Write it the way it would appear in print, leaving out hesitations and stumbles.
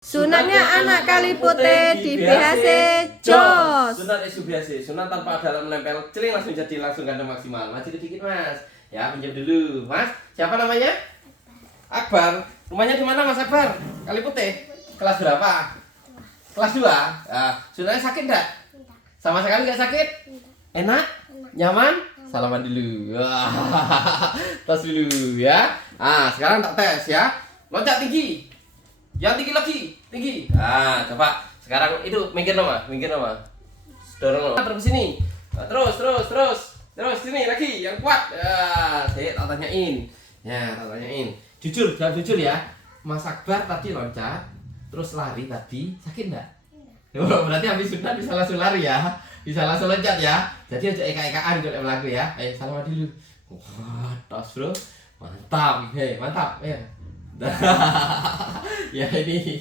Sunatnya anak kali putih di BHC Jos. Sunat SUBHC, sunat tanpa ada alat menempel, celing langsung ganteng maksimal. Maju dikit mas, ya pinjam dulu, mas. Siapa namanya? Akbar. Rumahnya di mana mas Akbar? Kali putih. Kelas berapa? Kelas 2. Sunatnya sakit enggak? Sama sekali nggak sakit? Enak? Nyaman? Salaman dulu. Tes dulu ya. Sekarang tak tes ya. Loncat tinggi. Yang tinggi lagi, tinggi. Coba sekarang itu minggir nama. Dorong nama. Terus sini. Terus sini lagi yang kuat. Saya tak tanyain. Tak tanyain. Jujur, jawab jujur ya. Mas Akbar tadi loncat, terus lari tadi, sakit enggak? Oh, berarti habis sunat bisa langsung lari ya. Bisa langsung loncat ya. Jadi aja eka-ekaan untuk lagu ya. Ayo salam dulu. Wah, tos bro. Mantap. Mantap ya. Ya ini